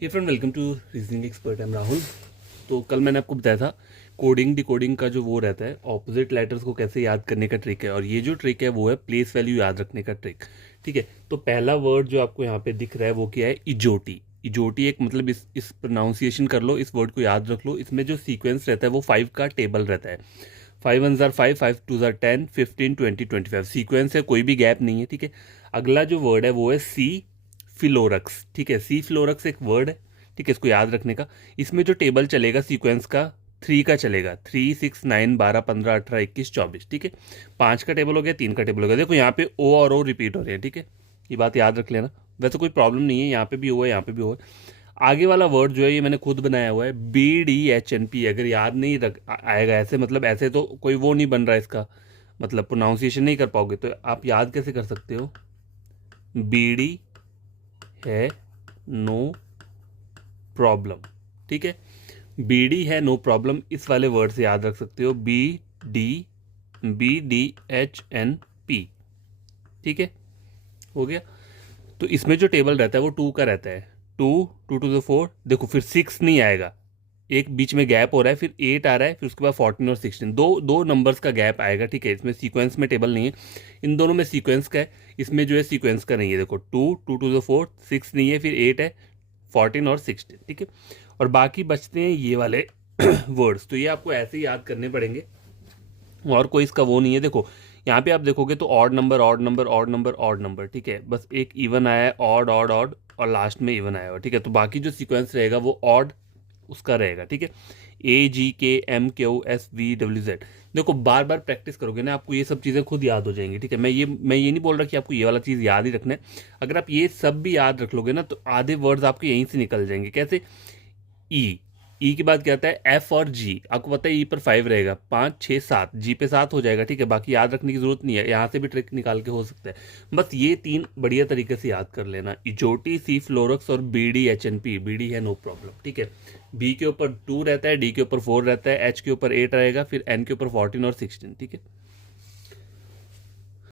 Hey friend, welcome to reasoning expert. I am Rahul. तो कल मैंने आपको बताया था कोडिंग डिकोडिंग का जो वो रहता है, ऑपोजिट लेटर्स को कैसे याद करने का ट्रिक है। और ये जो ट्रिक है वो है प्लेस वैल्यू याद रखने का ट्रिक। ठीक है, तो पहला वर्ड जो आपको यहाँ पे दिख रहा है वो क्या है? इजोटी। इजोटी एक मतलब इस प्रोनाउंसिएशन कर लो, इस वर्ड को याद रख लो। इसमें जो सीक्वेंस रहता है वो 5 का टेबल रहता है। 5 1 जार 5, 5 2 जार 10, 15 20 25 सीक्वेंस है, कोई भी गैप नहीं है। ठीक है, अगला जो वर्ड है वो है सी फिलोरक्स। ठीक है, सी फिलोरक्स एक वर्ड है। ठीक है, इसको याद रखने का। इसमें जो टेबल चलेगा सीक्वेंस का 3 का चलेगा। 3 6 9 12 15 18 21 24। ठीक है, 5 का टेबल हो गया, 3 का टेबल हो गया। देखो यहाँ पे ओ और ओ रिपीट हो रहे हैं। ठीक है, ये बात याद रख लेना। वैसे कोई प्रॉब्लम नहीं है, यहाँ पे भी ओ है, यहाँ पे भी ओ है। आगे वाला वर्ड जो है ये मैंने खुद बनाया हुआ है, BDHNP। अगर याद नहीं रख आएगा ऐसे, मतलब ऐसे तो कोई वो नहीं बन रहा है इसका, मतलब प्रोनाउंसिएशन नहीं कर पाओगे, तो आप याद कैसे कर सकते हो? BD है नो प्रॉब्लम। ठीक है, BD है नो प्रॉब्लम, इस वाले वर्ड से याद रख सकते हो, BDHNP। ठीक है, हो गया। तो इसमें जो टेबल रहता है वो 2 का रहता है। 2 2 टू द 4, देखो फिर 6 नहीं आएगा, एक बीच में गैप हो रहा है, फिर 8 आ रहा है, फिर उसके बाद 14 और 16, दो दो नंबर्स का गैप आएगा। ठीक है, इसमें सीक्वेंस में टेबल नहीं है, इन दोनों में सीक्वेंस का है, इसमें जो है सीक्वेंस का नहीं है। देखो 2 2 टू द 4, 6 नहीं है, फिर 8 है, 14 और 16। ठीक है, और बाकी बचते हैं ये वाले वर्ड्स। तो ये आपको ऐसे ही याद करने पड़ेंगे, और कोई इसका वो नहीं है। देखो यहाँ पे आप देखोगे तो odd number odd number odd number odd number. ठीक है, बस एक इवन आया है, ऑड ऑड ऑड, और लास्ट में इवन आया हुआ। ठीक है, तो बाकी जो सीक्वेंस रहेगा वो ऑड उसका रहेगा। ठीक है, AGKMQSVWZ। देखो बार बार प्रैक्टिस करोगे ना, आपको ये सब चीज़ें खुद याद हो जाएंगी। ठीक है, मैं ये नहीं बोल रहा कि आपको ये वाला चीज़ याद ही रखना है। अगर आप ये सब भी याद रख लोगे ना तो आधे वर्ड्स आपके यहीं से निकल जाएंगे। कैसे? ई के बाद क्या आता है? एफ और जी। आपको पता है ई पर 5 रहेगा, 5 6 7, जी पे 7 हो जाएगा। ठीक है, बाकी याद रखने की जरूरत नहीं है, यहाँ से भी ट्रिक निकाल के हो सकता है। बस ये 3 बढ़िया तरीके से याद कर लेना, इजोटी, सी फ्लोरक्स और BDHNP। BD है नो प्रॉब्लम। ठीक है, बी के ऊपर 2 रहता है, डी के ऊपर 4 रहता है, एच के ऊपर 8 रहेगा, फिर एन के ऊपर 14 और 16। ठीक है।